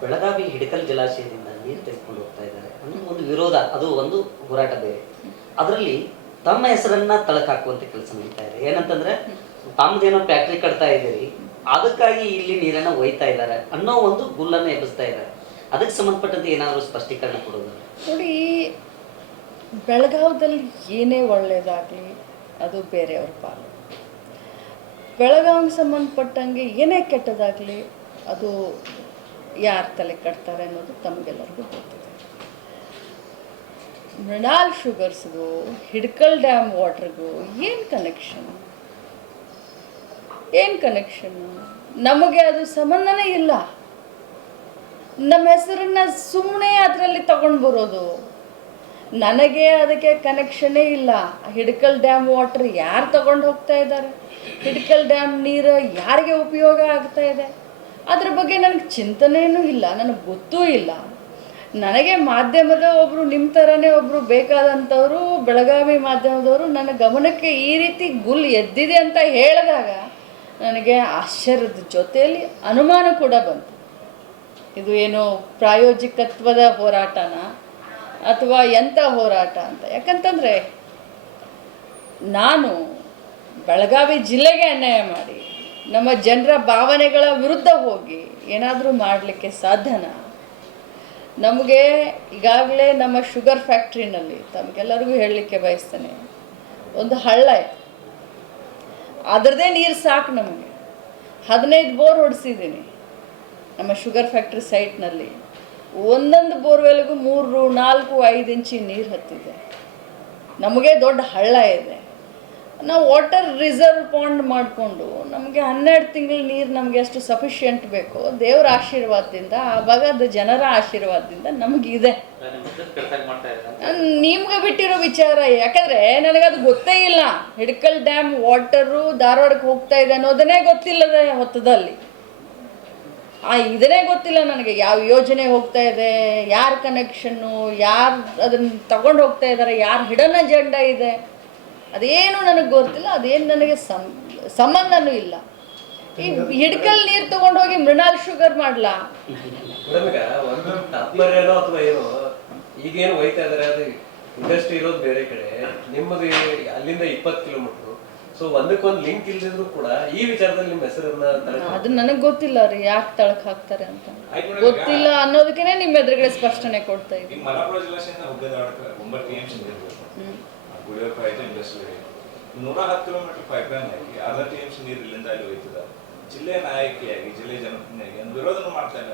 ಬೆಳಗಾವಿ ಹಿಡಕಲ್ ಜಲಾಶಯದಿಂದ ನೀರು ತೆಗೆದುಕೊಂಡು ಹೋಗ್ತಾ ಇದ್ದಾರೆ. ಒಂದು ವಿರೋಧ, ಅದು ಒಂದು ಹೋರಾಟ ಬೇರೆ. ಅದರಲ್ಲಿ ತಮ್ಮ ಹೆಸರನ್ನ ತಳಕ್ ಹಾಕುವಂತ ಕೆಲಸ ನಡೀತಾ ಇದೆ. ಏನಂತಂದ್ರೆ ತಮ್ಮದೇನೋ ಫ್ಯಾಕ್ಟ್ರಿ ಕಟ್ತಾ ಇದ್ದೀರಿ, ಅದಕ್ಕಾಗಿ ಇಲ್ಲಿ ನೀರನ್ನ ಒಯ್ತಾ ಇದ್ದಾರೆ ಅನ್ನೋ ಒಂದು ಗುಲ್ಲನ್ನ ಎಬ್ಬಿಸ್ತಾ ಇದ್ದಾರೆ. ಅದಕ್ಕೆ ಸಂಬಂಧಪಟ್ಟಂತೆ ಏನಾದರೂ ಸ್ಪಷ್ಟೀಕರಣ ಕೊಡೋದು ನೋಡಿ, ಬೆಳಗಾವದಲ್ಲಿ ಏನೇ ಒಳ್ಳೆಯದಾಗಲಿ ಅದು ಬೇರೆಯವ್ರ ಪಾಲು. ಬೆಳಗಾವಿಗೆ ಸಂಬಂಧಪಟ್ಟಂಗೆ ಏನೇ ಕೆಟ್ಟದಾಗಲಿ, ಅದು ಯಾರು ತಲೆ ಕಟ್ತಾರೆ ಅನ್ನೋದು ತಮಗೆಲ್ಲರಿಗೂ ಗೊತ್ತಿದೆ. ಮೃಣಾಲ್ ಶುಗರ್ಸ್ಗೂ, ಹಿಡ್ಕಲ್ ಡ್ಯಾಮ್ ವಾಟ್ರಿಗೂ ಏನು ಕನೆಕ್ಷನ್ ಏನು ಕನೆಕ್ಷನ್ನು ನಮಗೆ ಅದು ಸಂಬಂಧನೇ ಇಲ್ಲ. ನಮ್ಮ ಹೆಸರನ್ನ ಸುಮ್ಮನೆ ಅದರಲ್ಲಿ ತಗೊಂಡು ಬರೋದು. ನನಗೆ ಅದಕ್ಕೆ ಕನೆಕ್ಷನ್ನೇ ಇಲ್ಲ. ಹಿಡ್ಕಲ್ ಡ್ಯಾಮ್ ವಾಟರ್ ಯಾರು ತಗೊಂಡು ಹೋಗ್ತಾ ಇದ್ದಾರೆ? ಹಿಡ್ಕಲ್ ಡ್ಯಾಮ್ ನೀರು ಯಾರಿಗೆ ಉಪಯೋಗ ಆಗ್ತಾ ಇದೆ? ಅದ್ರ ಬಗ್ಗೆ ನನಗೆ ಚಿಂತನೆಯೂ ಇಲ್ಲ, ನನಗೆ ಗೊತ್ತೂ ಇಲ್ಲ. ನನಗೆ ಮಾಧ್ಯಮದ ಒಬ್ಬರು ನಿಮ್ಮ ಥರನೇ ಒಬ್ಬರು ಬೇಕಾದಂಥವ್ರು, ಬೆಳಗಾವಿ ಮಾಧ್ಯಮದವರು ನನ್ನ ಗಮನಕ್ಕೆ ಈ ರೀತಿ ಗುಲ್ ಎದ್ದಿದೆ ಅಂತ ಹೇಳಿದಾಗ ನನಗೆ ಆಶ್ಚರ್ಯದ ಜೊತೆಯಲ್ಲಿ ಅನುಮಾನ ಕೂಡ ಬಂತು. ಇದು ಏನು ಪ್ರಾಯೋಜಿಕತ್ವದ ಹೋರಾಟನ ಅಥವಾ ಎಂಥ ಹೋರಾಟ ಅಂತ? ಯಾಕಂತಂದರೆ ನಾನು ಬೆಳಗಾವಿ ಜಿಲ್ಲೆಗೆ ಅನ್ಯಾಯ ಮಾಡಿ ನಮ್ಮ ಜನರ ಭಾವನೆಗಳ ವಿರುದ್ಧ ಹೋಗಿ ಏನಾದರೂ ಮಾಡಲಿಕ್ಕೆ ಸಾಧ್ಯನಾ? ನಮಗೆ ಈಗಾಗಲೇ ನಮ್ಮ ಶುಗರ್ ಫ್ಯಾಕ್ಟ್ರಿನಲ್ಲಿ, ತಮಗೆಲ್ಲರಿಗೂ ಹೇಳಲಿಕ್ಕೆ ಬಯಸ್ತೇನೆ, ಒಂದು ಹಳ್ಳ ಇದೆ. ಅದರದೇ ನೀರು ಸಾಕು ನಮಗೆ. ಹದಿನೈದು ಬೋರ್ ಹೊಡಿಸಿದ್ದೀನಿ ನಮ್ಮ ಶುಗರ್ ಫ್ಯಾಕ್ಟ್ರಿ ಸೈಟ್ನಲ್ಲಿ. ಒಂದೊಂದು ಬೋರ್ವೆಲ್ಗೂ ಮೂರು ನಾಲ್ಕು ಐದು ಇಂಚಿ ನೀರು ಹತ್ತಿದೆ. ನಮಗೆ ದೊಡ್ಡ ಹಳ್ಳ ಇದೆ. ನಾವು ವಾಟರ್ ರಿಸರ್ವ್ ಪಾಂಡ್ ಮಾಡಿಕೊಂಡು, ನಮಗೆ ಹನ್ನೆರಡು ತಿಂಗಳು ನೀರು ನಮಗೆ ಎಷ್ಟು ಸಫಿಷಿಯೆಂಟ್ ಬೇಕೋ. ದೇವರ ಆಶೀರ್ವಾದದಿಂದ ಆ ಭಾಗದ ಜನರ ಆಶೀರ್ವಾದದಿಂದ ನಮಗಿದೆ ನಿಮ್ಗೆ ಬಿಟ್ಟಿರೋ ವಿಚಾರ ಯಾಕಂದ್ರೆ ನನಗದು ಗೊತ್ತೇ ಇಲ್ಲ. ಹಿಡ್ಕಲ್ ಡ್ಯಾಮ್ ವಾಟರು ಧಾರವಾಡಕ್ಕೆ ಹೋಗ್ತಾ ಇದೆ ಅನ್ನೋದನ್ನೇ ಗೊತ್ತಿಲ್ಲದ ಹೊತ್ತದಲ್ಲಿ. ಆ, ಇದನ್ನೇ ಗೊತ್ತಿಲ್ಲ ನನಗೆ. ಯಾವ ಯೋಜನೆ ಹೋಗ್ತಾ ಇದೆ, ಯಾರ ಕನೆಕ್ಷನ್ನು ಯಾರು ಅದನ್ನು ತಗೊಂಡು ಹೋಗ್ತಾ ಇದ್ದಾರೆ ಯಾರು ಹಿಡನ್ ಅಜೆಂಡಾ ಇದೆ. ಅದೇನು ನನಗೆ ಗೊತ್ತಿಲ್ಲ ಅದೇನು ನನಗೆ ಸಂ ಸಂಬಂಧನೂ ಇಲ್ಲ. ಈ ಹಿಡ್ಕಲ್ ನೀರು ತಗೊಂಡೋಗಿ ಮೃಣಾಲ್ ಶುಗರ್ ಮಾಡ್ಲಾ? ಈಗೇನು ಹೋಯ್ತಾ ಇದಾರೆ ಅದು ಇಂಡಸ್ಟ್ರಿ ಇರೋದು ಬೇರೆ ಕಡೆ. ನಿಮ್ಮದು ಅಲ್ಲಿಂದ ಇಪ್ಪತ್ತು ಕಿಲೋಮೀಟರ್. ಸೊ ಒಂದಕ್ಕೊಂದು ಲಿಂಕ್ ಇಲ್ದಿದ್ರು ಕೂಡ ಈ ವಿಚಾರದಲ್ಲಿ ನಿಮ್ಮ ಹೆಸರನ್ನ ಅದು ನನಗೆ ಗೊತ್ತಿಲ್ಲ ರೀ ಯಾಕೆ ತಳಕ್ ಹಾಕ್ತಾರೆ ಅಂತ. ಗೊತ್ತಿಲ್ಲ ಅನ್ನೋದಕ್ಕೆ ನಿಮ್ಮ ಎದುರುಗಡೆ ಸ್ಪಷ್ಟನೆ ಕೊಡ್ತಾ ಇದ್ದೀನಿ. ಮಲಪ್ರಭಾ ಜಲಾಶಯದಿಂದ ಹುಬ್ಬಳ್ಳಿ ಒಂಬತ್ತು ಟಿ ಎಂ ಸಿ ನೀರು ಕುಡಿಯೋ ಆಯ್ತು ಇಂಡಸ್ಟ್ರಿ ನೂರ ಹತ್ತು ಕಿಲೋಮೀಟರ್ ಪೈಪ್ ಲೈನ್ ಹಾಕಿ ಅರ್ಧ ಟಿ ಎಂ ಸಿ ನೀರು ಇಲ್ಲಿಂದ ಅಲ್ಲಿ ಹೋಯ್ತದ. ಜಿಲ್ಲೆ ನಾಯಕಿಯಾಗಿ, ಜಿಲ್ಲೆ ಜನಪ್ರತಿನಿಧಿಯಾಗಿ ಒಂದು ವಿರೋಧನೂ ಮಾಡ್ತಾ ಇಲ್ಲ.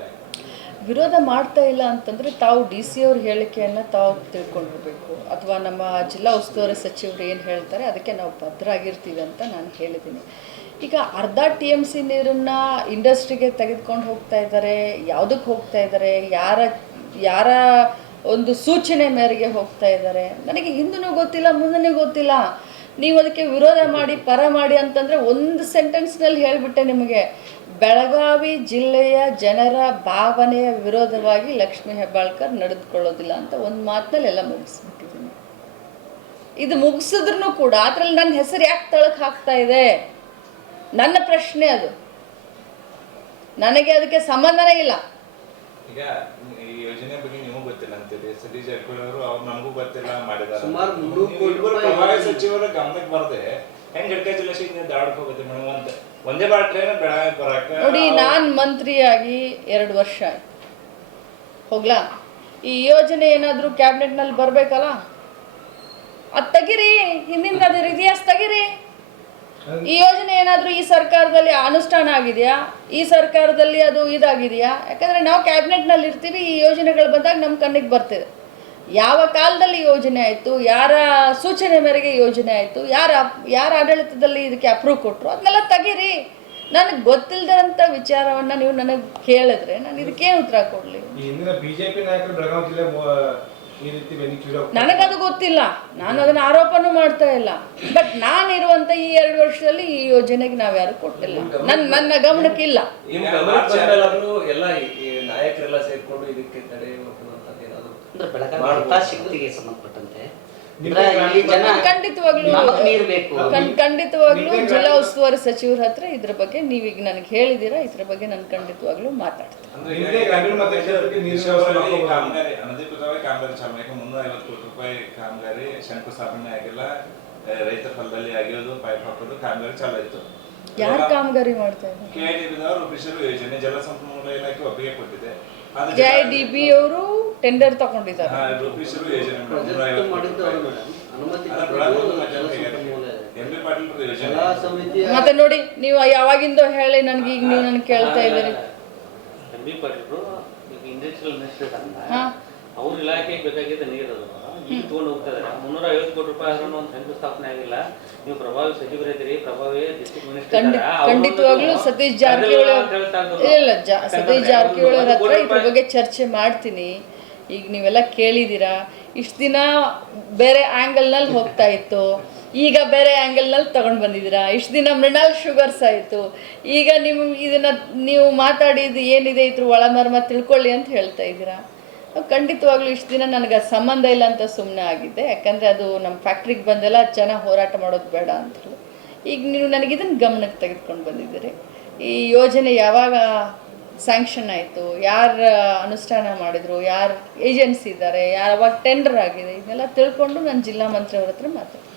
ವಿರೋಧ ಮಾಡ್ತಾ ಇಲ್ಲ ಅಂತಂದ್ರೆ ತಾವು ಡಿ ಸಿ ಅವ್ರ ಹೇಳಿಕೆಯನ್ನು ತಾವು ತಿಳ್ಕೊಂಡಿರಬೇಕು ಅಥವಾ ನಮ್ಮ ಜಿಲ್ಲಾ ಉಸ್ತುವಾರಿ ಸಚಿವರು ಏನು ಹೇಳ್ತಾರೆ ಅದಕ್ಕೆ ನಾವು ಭದ್ರಾಗಿರ್ತೀವಿ ಅಂತ ನಾನು ಹೇಳಿದ್ದೀನಿ. ಈಗ ಅರ್ಧ ಟಿ ಎಂ ಸಿ ನೀರನ್ನು ಇಂಡಸ್ಟ್ರಿಗೆ ತೆಗೆದುಕೊಂಡು ಹೋಗ್ತಾ ಇದ್ದಾರೆ ಯಾವುದಕ್ಕೆ ಹೋಗ್ತಾ ಇದ್ದಾರೆ, ಯಾರ ಯಾರ ಒಂದು ಸೂಚನೆ ಮೇರೆಗೆ ಹೋಗ್ತಾ ಇದ್ದಾರೆ. ನನಗೆ ಹಿಂದೂ ಗೊತ್ತಿಲ್ಲ ಮುಂದೂ ಗೊತ್ತಿಲ್ಲ. ನೀವು ಅದಕ್ಕೆ ವಿರೋಧ ಮಾಡಿ, ಪರ ಮಾಡಿ ಅಂತಂದರೆ ಒಂದು ಸೆಂಟೆನ್ಸ್ನಲ್ಲಿ ಹೇಳಿಬಿಟ್ಟೆ ನಿಮಗೆ. ಬೆಳಗಾವಿ ಜಿಲ್ಲೆಯ ಜನರ ಭಾವನೆಯ ವಿರೋಧವಾಗಿ ಲಕ್ಷ್ಮೀ ಹೆಬ್ಬಾಳ್ಕರ್ ನಡೆದುಕೊಳ್ಳೋದಿಲ್ಲ ಅಂತ ಒಂದು ಮಾತಿನಲ್ಲಿ ಎಲ್ಲ ಮುಗಿಸ್ಬಿಟ್ಟಿದ್ದೀನಿ. ಇದು ಮುಗಿಸಿದ್ರು ಕೂಡ ಅದರಲ್ಲಿ ನನ್ನ ಹೆಸರು ಯಾಕೆ ತಳಕ್ಕೆ ಹಾಕ್ತಾ ಇದೆ? ನನ್ನ ಪ್ರಶ್ನೆ ಅದು. ನನಗೆ ಅದಕ್ಕೆ ಸಂಬಂಧನೇ ಇಲ್ಲ ಈಗ ಈ ಯೋಜನೆ ಬಗ್ಗೆ ನಿಮಗೂ ಗೊತ್ತಿಲ್ಲ ಅಂತೀರಿ ಸತೀಶ್ ಜಾರಕಿಹೊಳಿ ಅವ್ರು ನಮಗೂ ಗೊತ್ತಿಲ್ಲ ಮಾಡಿದ್ದಾರೆ ಸುಮಾರು ಮೂರು ಕೋಟಿ ರೂಪಾಯಿ ಪ್ರಭಾವಿ ಸಚಿವರ ಗಮನಕ್ಕೆ ಬರದೆ ಹೆಂಗ್ ಗಡ್ಕ ಜಲಾಶಯದಿಂದ ದಾಡಕ್ ಹೋಗುತ್ತೆ ಮೇಡಮ್ ಅಂತ. ಒಂದೇ ಬಾಳ ಟ್ರೈನ್ ಬೆಳಗಾವಿ ಬರಕ ನೋಡಿ ನಾನು ಮಂತ್ರಿಯಾಗಿ ಎರಡು ವರ್ಷ ಆಯ್ತು. ಹೋಗ್ಲಾ? ಈ ಯೋಜನೆ ಏನಾದರೂ ಕ್ಯಾಬಿನೆಟ್ನಲ್ಲಿ ಬರಬೇಕಲ್ಲ? ಅದು ತೆಗಿರಿ ಹಿಂದಿಂದ ಅದ್ರ ಇತಿಹಾಸ ತೆಗಿರಿ. ಈ ಯೋಜನೆ ಏನಾದರೂ ಈ ಸರ್ಕಾರದಲ್ಲಿ ಅನುಷ್ಠಾನ ಆಗಿದೆಯಾ? ಈ ಸರ್ಕಾರದಲ್ಲಿ ಅದು ಇದಾಗಿದೆಯಾ? ಯಾಕಂದರೆ ನಾವು ಕ್ಯಾಬಿನೆಟ್ನಲ್ಲಿ ಇರ್ತೀವಿ, ಈ ಯೋಜನೆಗಳು ಬಂದಾಗ ನಮ್ಮ ಕಣ್ಣಿಗೆ ಬರ್ತದೆ. ಯಾವ ಕಾಲದಲ್ಲಿ ಯೋಜನೆ ಆಯಿತು, ಯಾರ ಸೂಚನೆ ಮೇರೆಗೆ ಯೋಜನೆ ಆಯಿತು, ಯಾರ ಯಾರ ಆಡಳಿತದಲ್ಲಿ ಇದಕ್ಕೆ ಅಪ್ರೂವ್ ಕೊಟ್ಟರು ಅದನ್ನೆಲ್ಲ ತೆಗೀರಿ. ನನಗೆ ಗೊತ್ತಿಲ್ಲದಂಥ ವಿಚಾರವನ್ನು ನೀವು ನನಗೆ ಕೇಳಿದ್ರೆ ನಾನು ಇದಕ್ಕೇನು ಉತ್ತರ ಕೊಡಲಿ. ಬಿಜೆಪಿ ನಾಯಕರು ಬೆಳಗಾವಿ ನನಗದು ಗೊತ್ತಿಲ್ಲ. ನಾನು ಅದನ್ನ ಆರೋಪನೂ ಮಾಡ್ತಾ ಇಲ್ಲ. ಬಟ್ ನಾನಿರುವಂತ ಈ ಎರಡು ವರ್ಷದಲ್ಲಿ ಈ ಯೋಜನೆಗೆ ನಾವು ಯಾರು ಕೊಟ್ಟಿಲ್ಲ. ನನ್ನ ನನ್ನ ಗಮನಕ್ಕಿಲ್ಲ. ಗಮನಕ್ಕೆ ನಾಯಕರೆಲ್ಲ ಸೇರ್ಕೊಂಡು ಇದಕ್ಕೆ ತಡೆ. ಹಿತಾಸಕ್ತಿಗೆ ಸಂಬಂಧಪಟ್ಟಂತೆ ಖಂಡಿತವಾಗ್ಲೂ ನಮಗ್ ನೀರ್ ಬೇಕು. ಖಂಡ್- ಖಂಡಿತವಾಗ್ಲೂ ಜಿಲ್ಲಾ ಉಸ್ತುವಾರಿ ಸಚಿವರ ಹತ್ರ ಇದ್ರ ಬಗ್ಗೆ ನೀವೀಗ ನನಗೆ ಹೇಳಿದೀರಾ ಇದ್ರ ಬಗ್ಗೆ ನಾನು ಖಂಡಿತವಾಗ್ಲೂ ಮಾತಾಡ್ತೀನಿ. ಕಾಮಗಾರಿ ಶಂಕುಸ್ಥಾಪನೆ ಆಗಿಲ್ಲ. ರೈತ ಫಲದಲ್ಲಿ ಆಗಿರೋದು ಪೈಪ್ ಹಾಕೋದು ಕಾಮಗಾರಿ ಚಾಲು ಆಯ್ತು. ಯಾರು ಕಾಮಗಾರಿ ಮಾಡ್ತಾ ಇದ್ದಾರೆ? ಕೆಐಡಿಬಿ ಅವರು ಯೋಜನೆ ಜಲಸಂಪನ್ಮೂಲ ಇಲಾಖೆ ಒಪ್ಪಿಗೆ ಕೊಟ್ಟಿದೆ. KIADB J I D B ಅವರು ಟೆಂಡರ್ ತಗೊಂಡಿದ್ದಾರೆ. ಮತ್ತೆ ನೋಡಿ ನೀವು ಯಾವಾಗಿಂದ ಹೇಳಿ ನನಗೆ ಈಗ ನೀವು ನನಗೆ ಕೇಳ್ತಾ ಇದ್ದೀರಿ. ಅವ್ರ ಇಲಾಖೆಗೆ ಬೇಕಾಗಿದ್ದ ನೀರು ಅದು. ಈಗ ತಗೊಂಡು ಹೋಗ್ತಾ ಇದಾರೆ. ಮುನ್ನೂರ ಐವತ್ತು ಕೋಟಿ ರೂಪಾಯಿ ಆದ್ರೂ ಒಂದು ಶಂಕುಸ್ಥಾಪನೆ ಆಗಿಲ್ಲ. ನೀವು ಪ್ರಭಾವಿ ಸಚಿವರಿದ್ದೀರಿ ಪ್ರಭಾವಿ ಡಿಸ್ಟ್ರಿಕ್ಟ್ ಮಿನಿಸ್ಟರ್ ಖಂಡಿತವಾಗ್ಲೂ ಸತೀಶ್ ಜಾರಕಿಹೊಳಿ ಇಲ್ಲ ಜಾ ಸತೀಶ್ ಜಾರಕಿಹೊಳಿ ಅವ್ರ ಹತ್ರ ಇದ್ರ ಬಗ್ಗೆ ಚರ್ಚೆ ಮಾಡ್ತೀನಿ. ಈಗ ನೀವೆಲ್ಲ ಕೇಳಿದ್ದೀರಾ ಇಷ್ಟು ದಿನ ಬೇರೆ ಆ್ಯಂಗಲ್ನಲ್ಲಿ ಹೋಗ್ತಾ ಇತ್ತು. ಈಗ ಬೇರೆ ಆ್ಯಂಗಲ್ನಲ್ಲಿ ತಗೊಂಡು ಬಂದಿದ್ದೀರಾ ಇಷ್ಟು ದಿನ ಮೃಣಾಲ್ ಶುಗರ್ಸ್ ಆಯಿತು ಈಗ ನಿಮ್ಮ ಇದನ್ನು ನೀವು ಮಾತಾಡಿದ್ದು ಏನಿದೆ ಇದ್ರ ಒಳಮರ್ಮ ತಿಳ್ಕೊಳ್ಳಿ ಅಂತ ಹೇಳ್ತಾ ಇದ್ದೀರಾ? ಖಂಡಿತವಾಗ್ಲೂ ಇಷ್ಟು ದಿನ ನನಗೆ ಸಂಬಂಧ ಇಲ್ಲ ಅಂತ ಸುಮ್ಮನೆ ಆಗಿದ್ದೆ. ಯಾಕಂದರೆ ಅದು ನಮ್ಮ ಫ್ಯಾಕ್ಟ್ರಿಗೆ ಬಂದೆಲ್ಲ ಚೆನ್ನಾಗಿ ಹೋರಾಟ ಮಾಡೋದು ಬೇಡ ಅಂತ ಈಗ ನೀವು ನನಗಿದನ್ನು ಗಮನಕ್ಕೆ ತೆಗೆದುಕೊಂಡು ಬಂದಿದ್ದೀರಿ. ಈ ಯೋಜನೆ ಯಾವಾಗ ಸ್ಯಾಂಕ್ಷನ್ ಆಯಿತು, ಯಾರು ಅನುಷ್ಠಾನ ಮಾಡಿದರು, ಯಾರು ಏಜೆನ್ಸಿ ಇದ್ದಾರೆ ಯಾವಾಗ ಟೆಂಡರ್ ಆಗಿದೆ, ಇದನ್ನೆಲ್ಲ ತಿಳ್ಕೊಂಡು ನಾನು ಜಿಲ್ಲಾ ಮಂತ್ರಿ ಅವ್ರ ಹತ್ರ ಮಾತಾಡ್ತೀನಿ.